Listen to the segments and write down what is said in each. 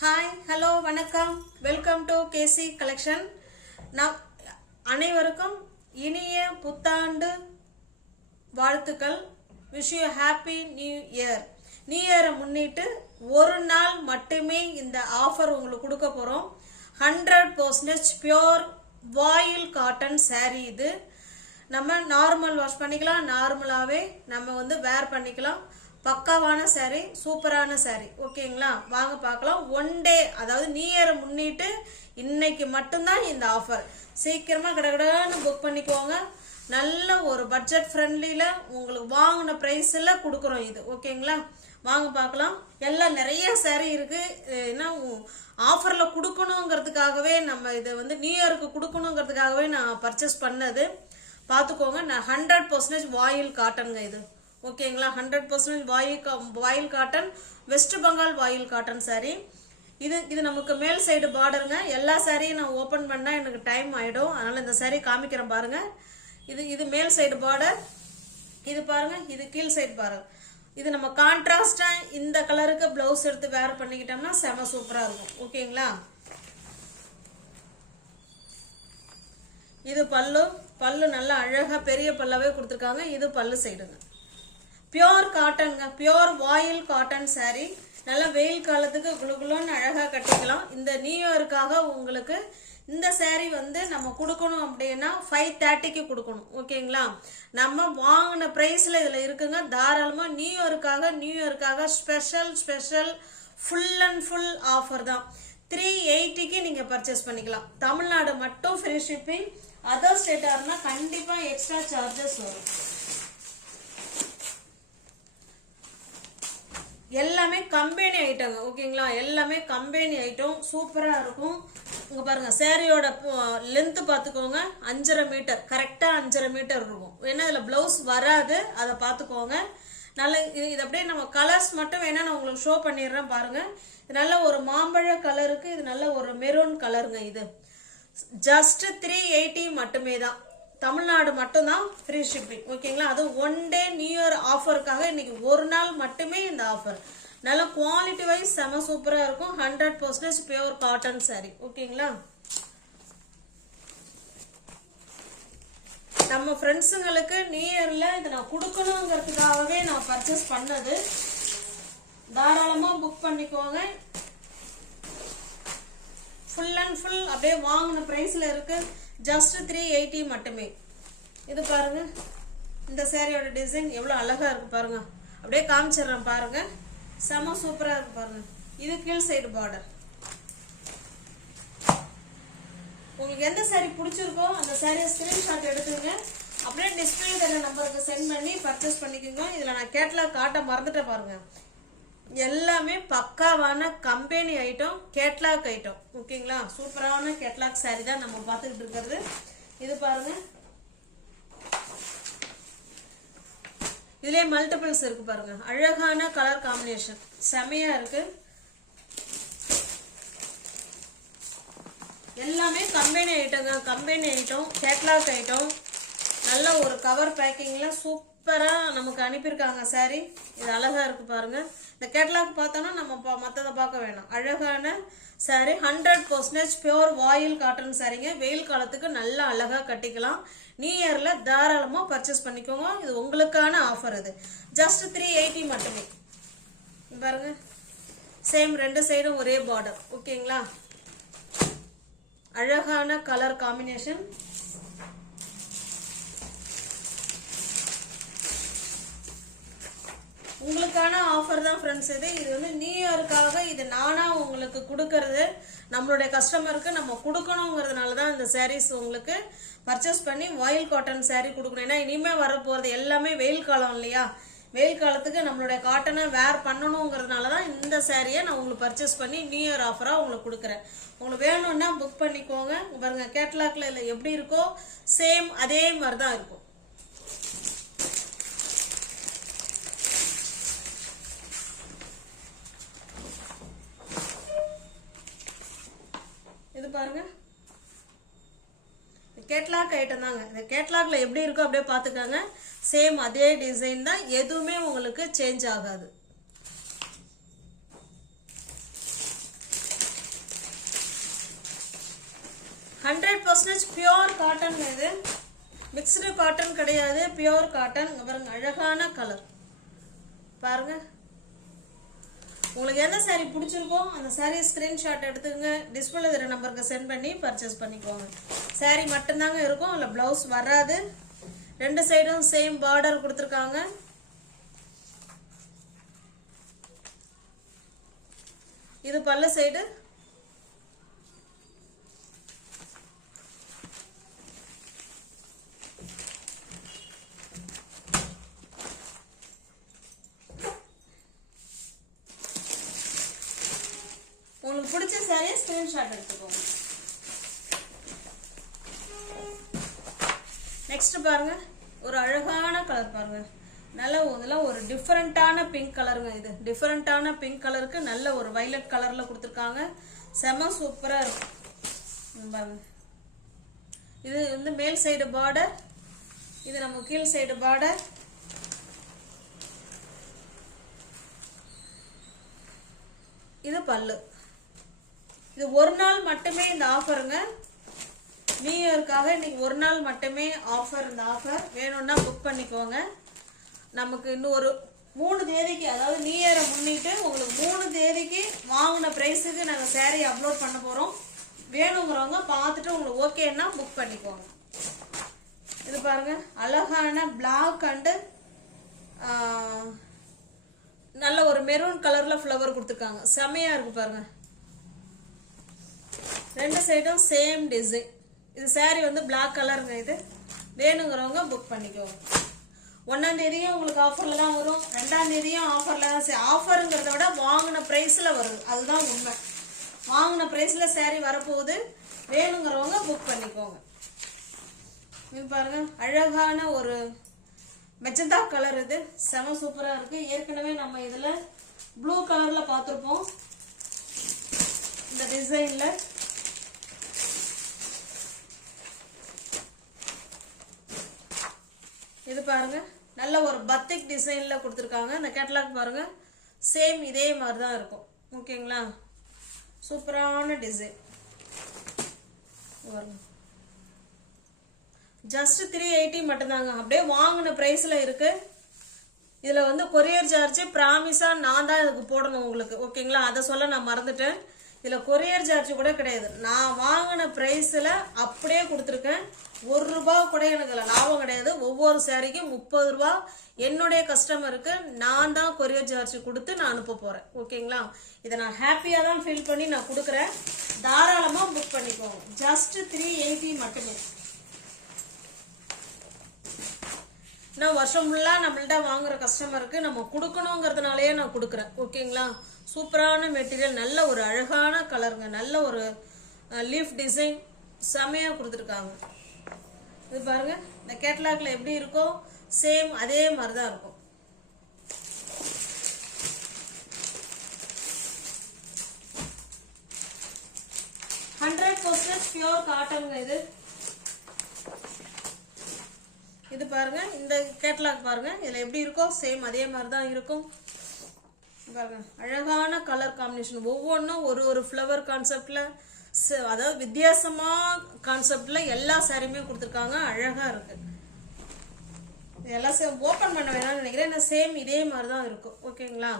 Hi hello வணக்கம் welcome to KC collection. நான் அனைவருக்கும் இனிய புத்தாண்டு வாழ்த்துக்கள். Wish you happy new year. New இயரை முன்னிட்டு ஒரு நாள் மட்டுமே இந்த ஆஃபர் உங்களுக்கு கொடுக்க போகிறோம். 100% பியோர் வாயில் காட்டன் saree. இது நம்ம நார்மல் வாஷ் பண்ணிக்கலாம், நார்மலாகவே நம்ம வேர் பண்ணிக்கலாம். பக்காவான saree, சூப்பரான saree. ஓகேங்களா, வாங்க பார்க்கலாம். ஒன் டே, அதாவது நியூ இயரை முன்னிட்டு இன்னைக்கு மட்டும்தான் இந்த ஆஃபர். சீக்கிரமாக கடகடன்னு புக் பண்ணிக்கோங்க. நல்ல ஒரு பட்ஜெட் ஃப்ரெண்ட்லியில் உங்களுக்கு வாங்கின ப்ரைஸில் கொடுக்குறோம் இது. ஓகேங்களா, வாங்க பார்க்கலாம். எல்லாம் நிறைய saree இருக்குது. ஏன்னா ஆஃபரில் கொடுக்கணுங்கிறதுக்காகவே நம்ம இதை நியூ இயருக்கு கொடுக்கணுங்கிறதுக்காகவே நான் பர்ச்சேஸ் பண்ணது. பார்த்துக்கோங்க. நான் 100% வாயில் காட்டனுங்க இது. ஓகேங்களா, 100% வாயில் காட்டன், வெஸ்ட் பெங்கால் வாயில் காட்டன் saree. இது நமக்கு மேல் சைடு பார்டருங்க. எல்லா சாரியும் நான் ஓப்பன் பண்ணால் எனக்கு டைம் ஆகிடும். அதனால் இந்த saree காமிக்கிறேன் பாருங்க. இது மேல் சைடு பார்டர். இது பாருங்க, இது கீழ் சைடு பார்டர். இது நம்ம கான்ட்ராஸ்டா இந்த கலருக்கு பிளவுஸ் எடுத்து வேர் பண்ணிக்கிட்டோம்னா செம சூப்பரா இருக்கும். ஓகேங்களா, இது பல்லு நல்லா அழகா பெரிய பல்லாவே கொடுத்துருக்காங்க. இது பல்லு சைடுங்க. பியோர் காட்டனுங்க, பியோர் வாயில் காட்டன் saree. நல்லா வெயில் காலத்துக்கு குளுகுளுன்னு அழகா கட்டிக்கலாம். இந்த நியூ இயருக்காக உங்களுக்கு இந்த saree நம்ம கொடுக்கணும் அப்படின்னா 530க்கு கொடுக்கணும். ஓகேங்களா, நம்ம வாங்கின பிரைஸ்ல இதுல இருக்குங்க. தாராளமா நியூ இயருக்காக special full and full offer தான். 380க்கு நீங்க பர்ச்சேஸ் பண்ணிக்கலாம். தமிழ்நாடு மட்டும் ஃப்ரீ ஷிப்பிங். அதர் ஸ்டேட்டா இருந்தா கண்டிப்பா எக்ஸ்ட்ரா சார்ஜஸ் வரும். எல்லாமே கம்பெனி ஐட்டங்க. ஓகேங்களா, எல்லாமே கம்பெனி ஐட்டம். சூப்பரா இருக்கும். இங்க பாருங்க, சேரீயோட லென்த் பார்த்துக்கோங்க. 5.5 மீட்டர், கரெக்டா 5.5 மீட்டர் இருக்கும். ஏன்னா இதுல பிளவுஸ் வராது, அதை பார்த்துக்கோங்க. நல்ல இது அப்படியே நம்ம கலர்ஸ் மட்டும் வேணா நான் உங்களுக்கு ஷோ பண்ணிடுறேன் பாருங்க. இது நல்ல ஒரு மாம்பழ கலருக்கு, இது நல்ல ஒரு மெரூன் கலருங்க. இது ஜஸ்ட் 380 மட்டுமே தான். தமிழ்நாடு மட்டும்தான் ஃப்ரீ ஷிப்பிங். ஓகேங்களா, அது ஒன் டே நியூ இயர் ஆஃபருக்காக இன்னைக்கு ஒரு நாள் மட்டுமே இந்த ஆஃபர். நல்ல குவாலிட்டி வைஸ் செம சூப்பரா இருக்கும். 100% பியோர் காட்டன் saree. ஓகேங்களா, நம்ம ஃப்ரெண்ட்ஸுங்களுக்கு நியூ இயர்ல இதை நான் கொடுக்கணுங்கிறதுக்காகவே நான் பர்ச்சேஸ் பண்ணது. தாராளமா புக் பண்ணிக்கோங்க. ஃபுல் அண்ட் ஃபுல் அப்படியே வாங்கின பிரைஸ்ல இருக்கு. ஜஸ்ட் 380 மட்டுமே. இது பாருங்க, இந்த சேரீயோட டிசைன் எவ்வளவு அழகா இருக்கு பாருங்க. அப்படியே காமிச்சிடுறேன் பாருங்க. செம சூப்பரா இருக்கு பாருங்க. இது கீழ் சைடு பார்டர். உங்களுக்கு எந்த சாரி பிடிச்சிருக்கோ அந்த சாரியை ஸ்கிரீன்ஷாட் எடுத்துங்க. அப்படியே டிஸ்பிளே தர நம்பருக்கு சென்ட் பண்ணி பர்ச்சேஸ் பண்ணிக்கோங்க. இதுல நான் கேட்லாக் காட்ட மறந்துட்டேன் பாருங்க. எல்லாமே பக்காவான கம்பெனி ஐட்டம், கேட்லாக் ஐட்டம். ஓகேங்களா, சூப்பரான கேட்லாக் saree தான் நம்ம பார்த்துக்கிட்டு இருக்கிறது. இது பாருங்க, இதுலயே மல்டிபிள்ஸ் இருக்கு பாருங்க. அழகான கலர் காம்பினேஷன் செமையா இருக்கு. எல்லாமே கம்பெனி ஐட்டங்க, கம்பெனி ஐட்டம், கேட்லாக் ஐட்டம். நல்ல ஒரு கவர் பேக்கிங்ல சூப்பரா நமக்கு அனுப்பியிருக்காங்க saree. இது அழகா இருக்கு பாருங்க. இந்த கேட்லாக் பார்த்தோம்னா நம்ம மற்றதை பார்க்க வேணாம். அழகான saree, 100% பியோர் வாயில் காட்டன் சாரீங்க. வெயில் காலத்துக்கு நல்லா அழகா கட்டிக்கலாம். நியூ இயர்ல தாராளமா பர்ச்சேஸ் பண்ணிக்கோங்க. இது உங்களுக்கான ஆஃபர். இது ஜஸ்ட் 380 மட்டுமே. பாருங்க, சேம் ரெண்டு சைடும் ஒரே பார்டர். ஓகேங்களா, அழகான கலர் காம்பினேஷன். உங்களுக்கான ஆஃபர் தான் ஃப்ரெண்ட்ஸ். இது நியூ இயருக்காக இது நானா உங்களுக்கு கொடுக்கறது. நம்மளுடைய கஸ்டமருக்கு நம்ம கொடுக்கணுங்கிறதுனால தான் இந்த சாரீஸ் உங்களுக்கு பர்ச்சேஸ் பண்ணி வாயில் காட்டன் saree கொடுக்கணும். ஏன்னா இனிமே வரப்போறது எல்லாமே வெயில் காலம் இல்லையா. வெயில் காலத்துக்கு நம்மளுடைய காட்டனை வேர் பண்ணணுங்கிறதுனால தான் இந்த சாரியை நான் உங்களுக்கு பர்ச்சேஸ் பண்ணி நியூ இயர் ஆஃபரா உங்களுக்கு கொடுக்குறேன். உங்களுக்கு வேணும்னா புக் பண்ணிக்கோங்க. பாருங்க, கேட்லாக்ல இல்லை எப்படி இருக்கோ சேம் அதே மாதிரி தான் இருக்கும். இது பாருங்க, கேட்லாக் ஐட்டம் தாங்க. இந்த கேட்லாக்ல எப்படி இருக்கோ அப்படியே பார்த்துக்காங்க. சேம் அதே டிசைன் தான், எதுவுமே உங்களுக்கு சேஞ்ச் ஆகாது. 100% பியூர் காட்டன். இது மிக்ஸ்டு காட்டன் கிடையாது, பியூர் காட்டன். பாருங்க அழகான கலர் பாருங்க. உங்களுக்கு எந்த சாரீ பிடிச்சிருக்கோ அந்த சாரீ ஸ்கிரீன்ஷாட் எடுத்துங்க, டிஸ்பிளே தெரிய நம்பருக்கு சென்ட் பண்ணி பர்ச்சேஸ் பண்ணிக்கோங்க. சாரீ மட்டும்தாங்க இருக்கும், இல்லை பிளவுஸ் வராது. ரெண்டு சைடும் சேம் பார்டர் கொடுத்துருக்காங்க. இது பல்ல சைடு. உங்களுக்கு பிடிச்ச சாரியை ஸ்கிரீன்ஷாட் எடுத்துக்கோங்க. நெக்ஸ்ட் பாருங்க, ஒரு அழகான கலர் பாருங்க. நல்ல இதெல்லாம் ஒரு டிஃப்ரெண்டான பிங்க் கலருங்க. இது டிஃப்ரெண்டான பிங்க் கலருக்கு நல்ல ஒரு வைலட் கலர்ல கொடுத்துருக்காங்க. செம சூப்பரா இருக்கும் பாருங்க. இது வந்து மேல் சைடு பார்டர், இது நம்ம கீழ் சைடு பார்டர். இது பல்லு. இது ஒரு நாள் மட்டுமே இந்த ஆஃபருங்க. நியூ இயர்க்காக இன்னைக்கு ஒரு நாள் மட்டுமே ஆஃபர். இந்த ஆஃபர் வேணும்னா புக் பண்ணிக்கோங்க. நமக்கு இன்னும் ஒரு 3 தேதிக்கு, அதாவது நியூ இயரை முன்னிட்டு உங்களுக்கு 3 தேதிக்கு வாங்கின ப்ரைஸுக்கு நாங்கள் சாரீ அப்லோட் பண்ண போகிறோம். வேணுங்கிறவங்க பார்த்துட்டு உங்களுக்கு ஓகேன்னா புக் பண்ணிக்கோங்க. இது பாருங்க அழகான பிளாக் அண்டு நல்ல ஒரு மெரூன் கலர்ல ஃப்ளவர் கொடுத்துருக்காங்க. செமையா இருக்கு பாருங்க. ரெண்டு சைடும் சேம் டிசைன். இது சாரீ வந்து பிளாக் கலருங்க. இது வேணுங்கிறவங்க புக் பண்ணிக்கோங்க. 1ஆம் தேதியும் உங்களுக்கு ஆஃபர்ல தான் வரும், 2ஆம் தேதியும் ஆஃபர்ல தான். ஆஃபருங்கிறத விட வாங்கின பிரைஸ்ல வருது, அதுதான் உண்மை. வாங்கின பிரைஸ்ல சாரீ வரப்போகுது. வேணுங்கிறவங்க புக் பண்ணிக்கோங்க. இது பாருங்க அழகான ஒரு மெஜந்தா கலர். இது செம சூப்பரா இருக்கு. ஏற்கனவே நம்ம இதுல ப்ளூ கலர்ல பார்த்துருப்போம் இந்த டிசைன்ல. இது பாருங்க நல்ல ஒரு பத்திக் டிசைன்ல கொடுத்துருக்காங்க. இந்த கேட்டலாக் பாருங்க சேம் இதே மாதிரி தான் இருக்கும். ஓகேங்களா, சூப்பரான டிசைன். ஜஸ்ட் 380 மட்டும்தாங்க. அப்படியே வாங்கின பிரைஸ்ல இருக்கு. இதுல வந்து கொரியர் சார்ஜ் ப்ராமிஸா நான் தான் இதுக்கு போடணும் உங்களுக்கு. ஓகேங்களா, அதை சொல்ல நான் மறந்துட்டேன். இதுல கொரியர் சார்ஜ் கூட கிடையாது. நான் வாங்கின பிரைஸ்ல அப்படியே கொடுத்துருக்கேன். 1 ரூபா கூட எனக்கு லாபம் கிடையாது. ஒவ்வொரு சாரிக்கும் 30 ரூபா என்னுடைய கஸ்டமருக்கு நான் தான் கொரியர் சார்ஜ் கொடுத்து நான் அனுப்ப போறேன். ஓகேங்களா, இதை நான் ஹாப்பியா தான் ஃபீல் பண்ணி நான் கொடுக்குறேன். தாராளமா புக் பண்ணிக்கோங்க. ஜஸ்ட் 380 மட்டுமே. நான் வருஷம் ஃபுல்லா நம்மள்ட்ட வாங்குற கஸ்டமருக்கு நம்ம கொடுக்கணுங்கிறதுனாலயே நான் கொடுக்குறேன். ஓகேங்களா, சூப்பரான மெட்டீரியல், நல்ல ஒரு அழகான கலருங்க, நல்ல ஒரு லீஃப் டிசைன் செமையா கொடுத்துருக்காங்க. இது பாருங்க இந்த கேட்டலாக்ல எப்படி இருக்கோ சேம் அதே மாதிரி தான் இருக்கும். பியூர் காட்டனுங்க இது. இது பாருங்க இந்த கேட்டலாக் பாருங்க, இதுல எப்படி இருக்கோ சேம் அதே மாதிரி தான் இருக்கும். பாருங்க அழகான கலர் காம்பினேஷன். ஒவ்வொன்றும் ஒரு ஃப்ளவர் கான்செப்ட்ல, அதாவது வித்தியாசமா கான்செப்ட்ல எல்லா சாரியுமே கொடுத்துருக்காங்க. அழகா இருக்கு. எல்லாம் ஓப்பன் பண்ண வேணாம்னு நினைக்கிறேன். சேம் இதே மாதிரி தான் இருக்கும். ஓகேங்களா,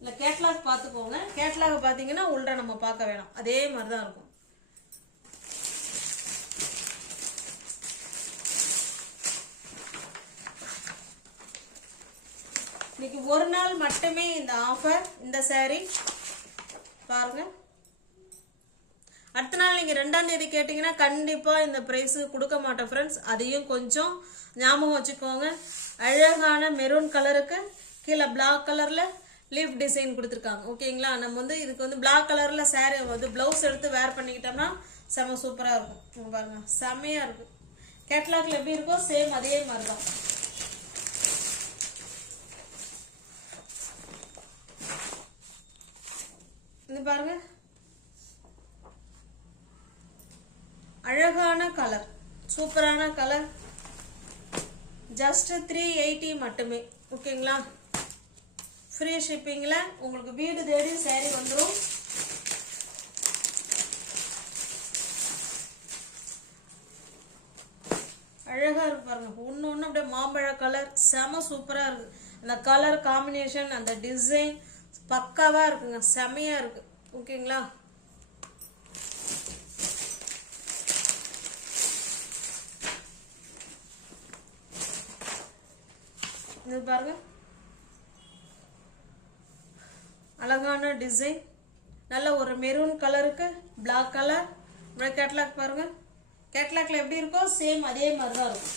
இல்லை கேட்லாக் பார்த்துக்கோங்க. கேட்லாக் பார்த்தீங்கன்னா உள்ள நம்ம பார்க்க வேணாம், அதே மாதிரி தான் இருக்கும். இன்னைக்கு ஒரு நாள் மட்டுமே இந்த ஆஃபர். இந்த சாரி பாருங்க. அடுத்த நாள் நீங்க 2ஆம் தேதி கேட்டீங்கன்னா கண்டிப்பா இந்த பிரைஸ் கொடுக்க மாட்டேன் ஃப்ரெண்ட்ஸ். அதையும் கொஞ்சம் ஞாபகம் வச்சுக்கோங்க. அழகான மெரூன் கலருக்கு கீழே பிளாக் கலர்ல லீஃப் டிசைன் கொடுத்துருக்காங்க. ஓகேங்களா, நம்ம வந்து இதுக்கு வந்து பிளாக் கலர்ல சாரி வந்து பிளவுஸ் எடுத்து வேர் பண்ணிக்கிட்டோம்னா செம சூப்பரா இருக்கும். பாருங்க செமையா இருக்கு. கேட்லாக்ல எப்படி இருக்கோ சேம் அதே மாதிரி தான். இது பாருங்க அழகான கலர், சூப்பரான கலர். ஜஸ்ட் 380 மட்டுமே. ஓகேங்களா, ஃப்ரீ ஷிப்பிங்ல உங்களுக்கு வீடு தேடி சாரி வந்துடும். மாம்பழ கலர் செம சூப்பராக இருக்குது. அந்த கலர் காம்பினேஷன், அந்த டிசைன் பக்காவாக இருக்குங்க, செமையாக இருக்குது. ஓகேங்களா? இது பாருங்க, அழகான டிசைன், நல்ல ஒரு மெரூன் கலருக்கு பிளாக் கலர். கேட்லாக் பாருங்க, கேட்லாக்ல எப்படி இருக்கோ சேம் அதே மாதிரி தான் இருக்கும்.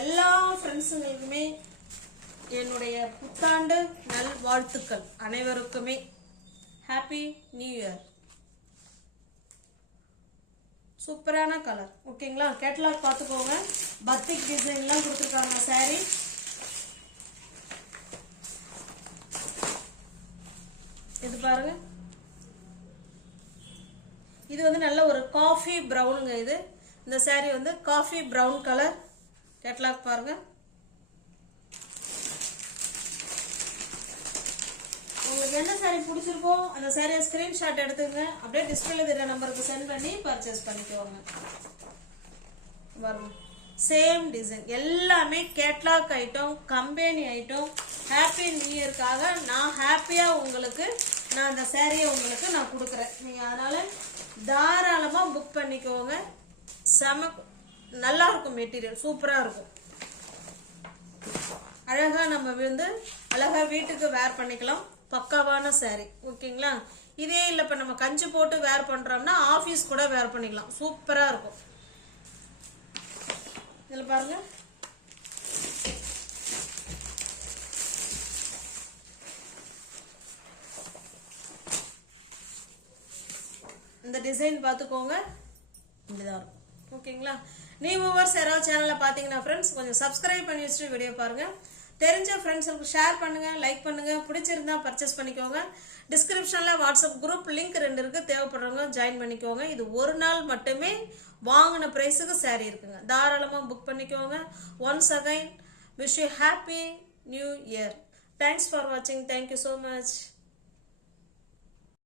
எல்லா ஃப்ரெண்ட்ஸுங்களுக்குமே என்னுடைய புத்தாண்டு நல் வாழ்த்துக்கள். அனைவருக்குமே ஹாப்பி நியூ இயர். சூப்பரான கலர். ஓகேங்களா? கேட்லாக் பார்த்துக்கோங்க. பத்திக் டிசைன்லாம் கொடுத்துருக்காங்க சாரி. இது பாருங்க, இது வந்து நல்ல ஒரு காஃபி ப்ரௌனுங்க. இது இந்த சாரி வந்து காஃபி ப்ரௌன் கலர். கேட்லாக் பாருங்க. உங்களுக்கு என்ன சாரி பிடிச்சிருக்கோ அந்த சாரியை ஸ்கிரீன்ஷாட் எடுத்துங்க, அப்படியே டிஸ்பிளேல தெரிய நம்பருக்கு சென்ட் பண்ணி பர்ச்சேஸ் பண்ணிக்கோங்க. பாருங்க, சேம் டிசைன், எல்லாமே catalogue item, company item. Happy new இயர்க்காக நான் ஹாப்பியாக உங்களுக்கு நான் அந்த சாரியை உங்களுக்கு நான் கொடுக்குறேன். நீங்கள் அதனால் தாராளமாக புக் பண்ணிக்கோங்க. செம நல்லா இருக்கும், மெட்டீரியல் சூப்பராக இருக்கும். அழகாக நம்ம வந்து அழகாக வீட்டுக்கு வேர் பண்ணிக்கலாம். பக்காவான சாரி. ஓகேங்களா? இதே இல்லை இப்போ நம்ம கஞ்சி போட்டு வேர் பண்ணுறோம்னா ஆஃபீஸ் கூட வேர் பண்ணிக்கலாம். சூப்பராக இருக்கும். இதில் பாருங்க, இந்த டிசைன் பார்த்துக்கோங்க, இப்படிதான் இருக்கும். ஓகேங்களா? நீ மூவர்ஸ் யாராவது சேனலில் பார்த்தீங்கன்னா ஃப்ரெண்ட்ஸ் கொஞ்சம் சப்ஸ்கிரைப் பண்ணி வச்சுட்டு வீடியோ பாருங்கள். தெரிஞ்ச ஃப்ரெண்ட்ஸுக்கு ஷேர் பண்ணுங்கள், லைக் பண்ணுங்கள். பிடிச்சிருந்தா பர்ச்சேஸ் பண்ணிக்கோங்க. டிஸ்கிரிப்ஷனில் வாட்ஸ்அப் குரூப் லிங்க் 2 இருக்குது, தேவைப்படுறவங்க ஜாயின் பண்ணிக்கோங்க. இது ஒரு நாள் மட்டுமே வாங்கின ப்ரைஸுக்கு சாரீ இருக்குங்க. தாராளமாக புக் பண்ணிக்கோங்க. Once again wish you happy new year. Thanks for வாட்சிங். Thank you so much.